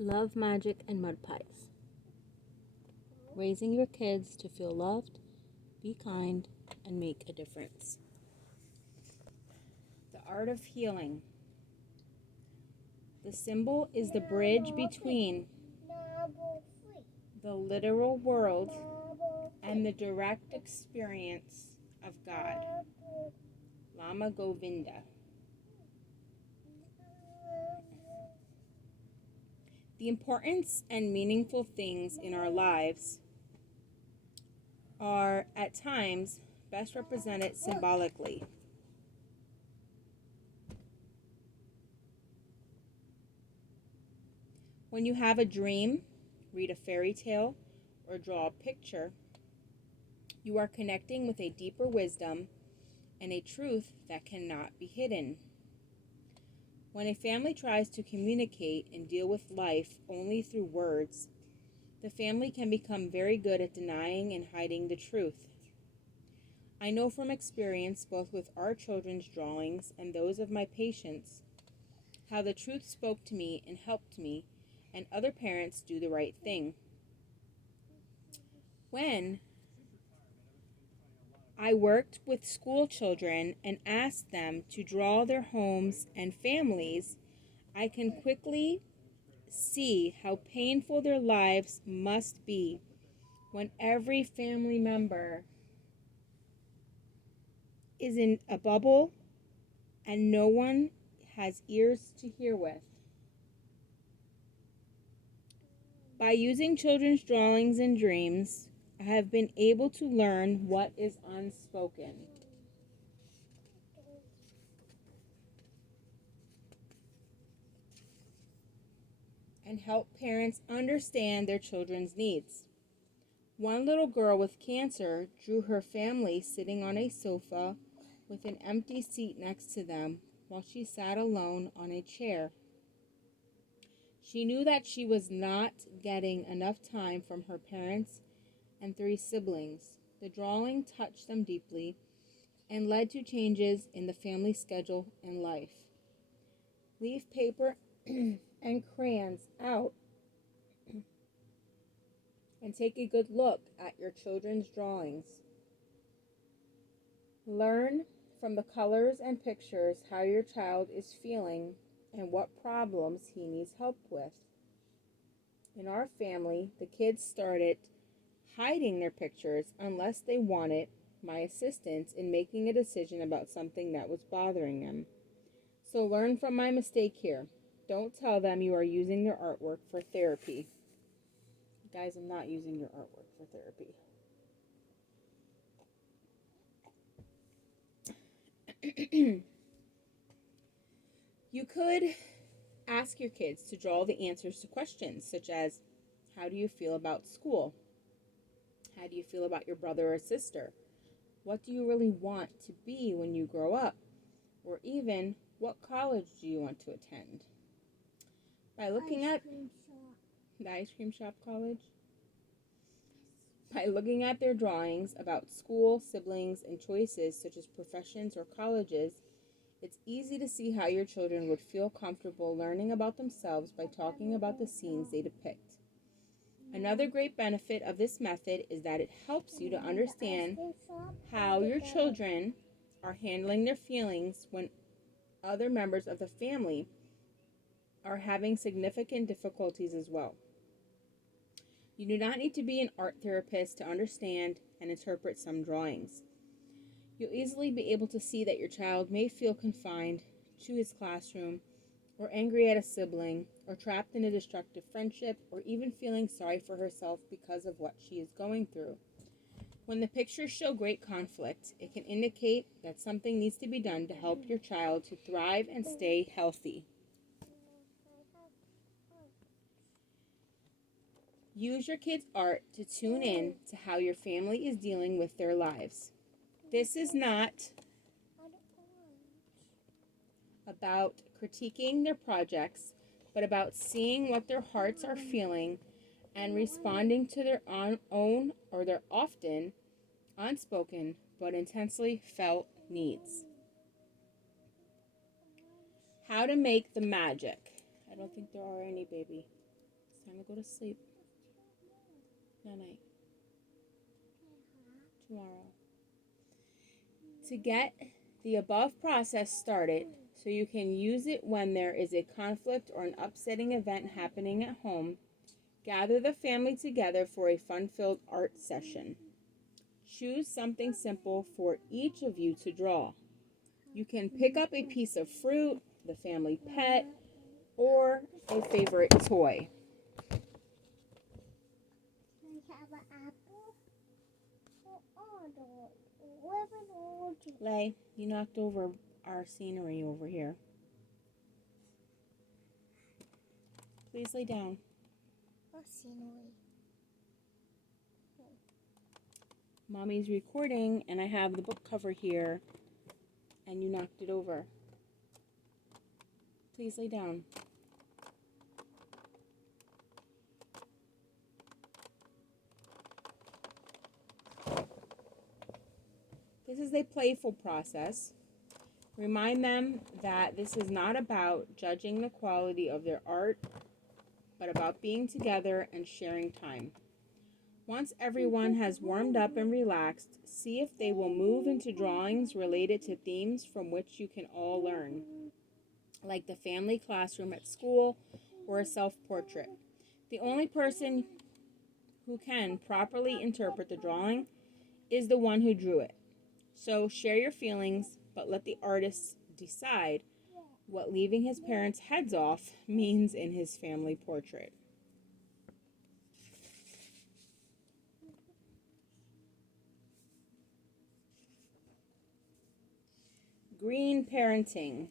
Love, magic, and mud pies. Raising your kids to feel loved, be kind, and make a difference. The art of healing. The symbol is the bridge between the literal world and the direct experience of God. Lama Govinda. The importance and meaningful things in our lives are, at times, best represented symbolically. When you have a dream, read a fairy tale, or draw a picture, you are connecting with a deeper wisdom and a truth that cannot be hidden. When a family tries to communicate and deal with life only through words, the family can become very good at denying and hiding the truth. I know from experience, both with our children's drawings and those of my patients, how the truth spoke to me and helped me and other parents do the right thing. When I worked with school children and asked them to draw their homes and families, I can quickly see how painful their lives must be when every family member is in a bubble and no one has ears to hear with. By using children's drawings and dreams, I have been able to learn what is unspoken. And help parents understand their children's needs. One little girl with cancer drew her family sitting on a sofa with an empty seat next to them while she sat alone on a chair. She knew that she was not getting enough time from her parents and 3 siblings. The drawing touched them deeply and led to changes in the family schedule and life. Leave paper and crayons out and take a good look at your children's drawings. Learn from the colors and pictures how your child is feeling and what problems he needs help with. In our family, the kids started hiding their pictures unless they wanted my assistance in making a decision about something that was bothering them. So learn from my mistake here. Don't tell them you are using their artwork for therapy. Guys, I'm not using your artwork for therapy. You could ask your kids to draw the answers to questions such as, how do you feel about school? How do you feel about your brother or sister? What do you really want to be when you grow up? Or even, what college do you want to attend? By looking at the ice cream shop college? By looking at their drawings about school, siblings, and choices such as professions or colleges, it's easy to see how your children would feel comfortable learning about themselves by talking about the scenes they depict. Another great benefit of this method is that it helps you to understand how your children are handling their feelings when other members of the family are having significant difficulties as well. You do not need to be an art therapist to understand and interpret some drawings. You'll easily be able to see that your child may feel confined to his classroom, or angry at a sibling, or trapped in a destructive friendship, or even feeling sorry for herself because of what she is going through. When the pictures show great conflict, it can indicate that something needs to be done to help your child to thrive and stay healthy. Use your kids' art to tune in to how your family is dealing with their lives. This is not about critiquing their projects, but about seeing what their hearts are feeling and responding to their own or their often unspoken but intensely felt needs. How to make the magic. I don't think there are any, baby. Time to go to sleep. Good night. Tomorrow. To get the above process started so you can use it when there is a conflict or an upsetting event happening at home, gather the family together for a fun-filled art session. Choose something simple for each of you to draw. You can pick up a piece of fruit, the family pet, or a favorite toy. Lay, you knocked over our scenery over here. Please lay down. What scenery? Mommy's recording, and I have the book cover here, and you knocked it over. Please lay down. This is a playful process. Remind them that this is not about judging the quality of their art, but about being together and sharing time. Once everyone has warmed up and relaxed, see if they will move into drawings related to themes from which you can all learn, like the family classroom at school or a self-portrait. The only person who can properly interpret the drawing is the one who drew it. So share your feelings, but let the artist decide what leaving his parents' heads off means in his family portrait. Green parenting.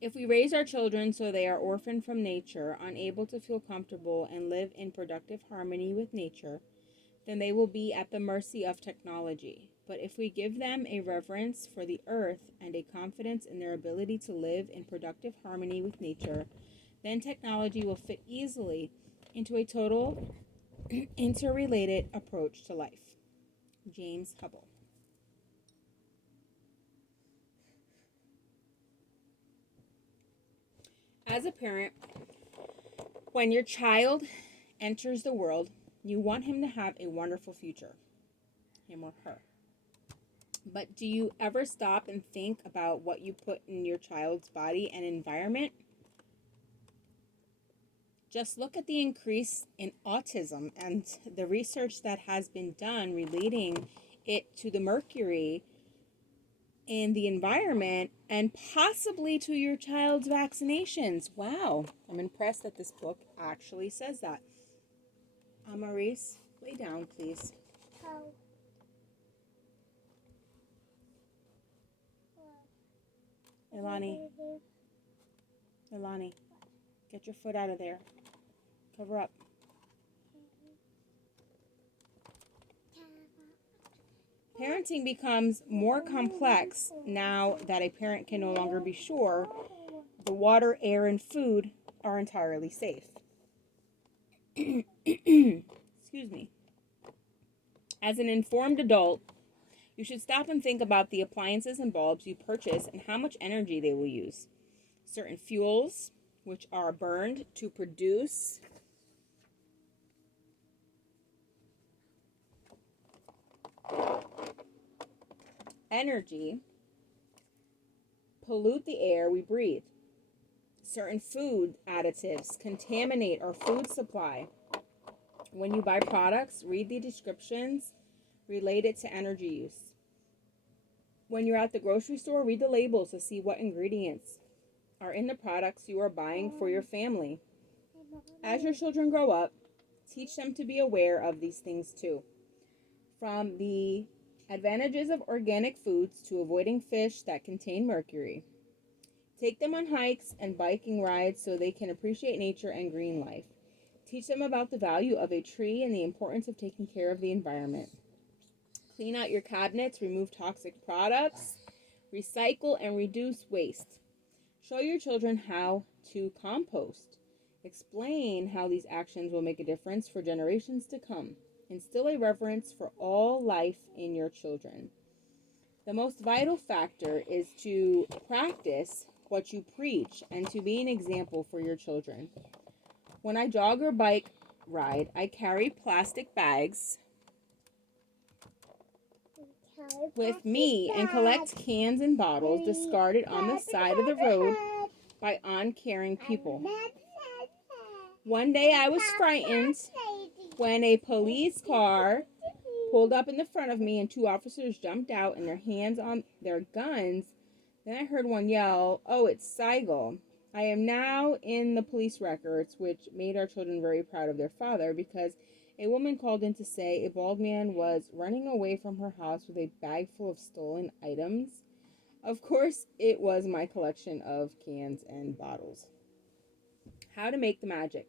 If we raise our children so they are orphaned from nature, unable to feel comfortable and live in productive harmony with nature, then they will be at the mercy of technology. But if we give them a reverence for the earth and a confidence in their ability to live in productive harmony with nature, then technology will fit easily into a total interrelated approach to life. James Hubble. As a parent, when your child enters the world, you want him to have a wonderful future, him or her. But do you ever stop and think about what you put in your child's body and environment? Just look at the increase in autism and the research that has been done relating it to the mercury in the environment and possibly to your child's vaccinations. Wow, I'm impressed that this book actually says that. Maurice, lay down, please. How? Ilani, get your foot out of there. Cover up. Parenting becomes more complex now that a parent can no longer be sure the water, air, and food are entirely safe. Excuse me. As an informed adult, you should stop and think about the appliances and bulbs you purchase and how much energy they will use. Certain fuels, which are burned to produce energy, pollute the air we breathe. Certain food additives contaminate our food supply. When you buy products, read the descriptions related to energy use. When you're at the grocery store, read the labels to see what ingredients are in the products you are buying for your family. As your children grow up, teach them to be aware of these things too. From the advantages of organic foods to avoiding fish that contain mercury. Take them on hikes and biking rides so they can appreciate nature and green life. Teach them about the value of a tree and the importance of taking care of the environment. Clean out your cabinets, remove toxic products, recycle and reduce waste. Show your children how to compost. Explain how these actions will make a difference for generations to come. Instill a reverence for all life in your children. The most vital factor is to practice what you preach and to be an example for your children. When I jog or bike ride, I carry plastic bags with me and collect cans and bottles discarded on the side of the road by uncaring people. One day I was frightened when a police car pulled up in the front of me and two officers jumped out and their hands on their guns. Then I heard one yell, "Oh, it's Seigel." I am now in the police records, which made our children very proud of their father because a woman called in to say a bald man was running away from her house with a bag full of stolen items. Of course, it was my collection of cans and bottles. How to make the magic.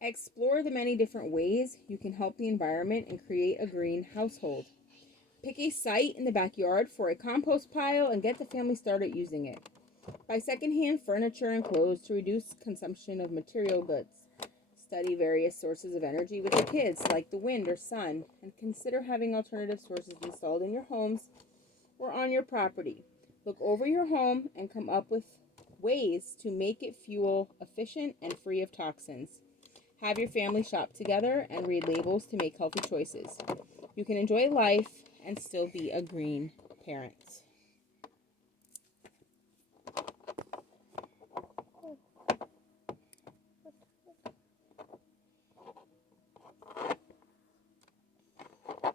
Explore the many different ways you can help the environment and create a green household. Pick a site in the backyard for a compost pile and get the family started using it. Buy secondhand furniture and clothes to reduce consumption of material goods. Study various sources of energy with your kids, like the wind or sun, and consider having alternative sources installed in your homes or on your property. Look over your home and come up with ways to make it fuel efficient and free of toxins. Have your family shop together and read labels to make healthy choices. You can enjoy life and still be a green parent.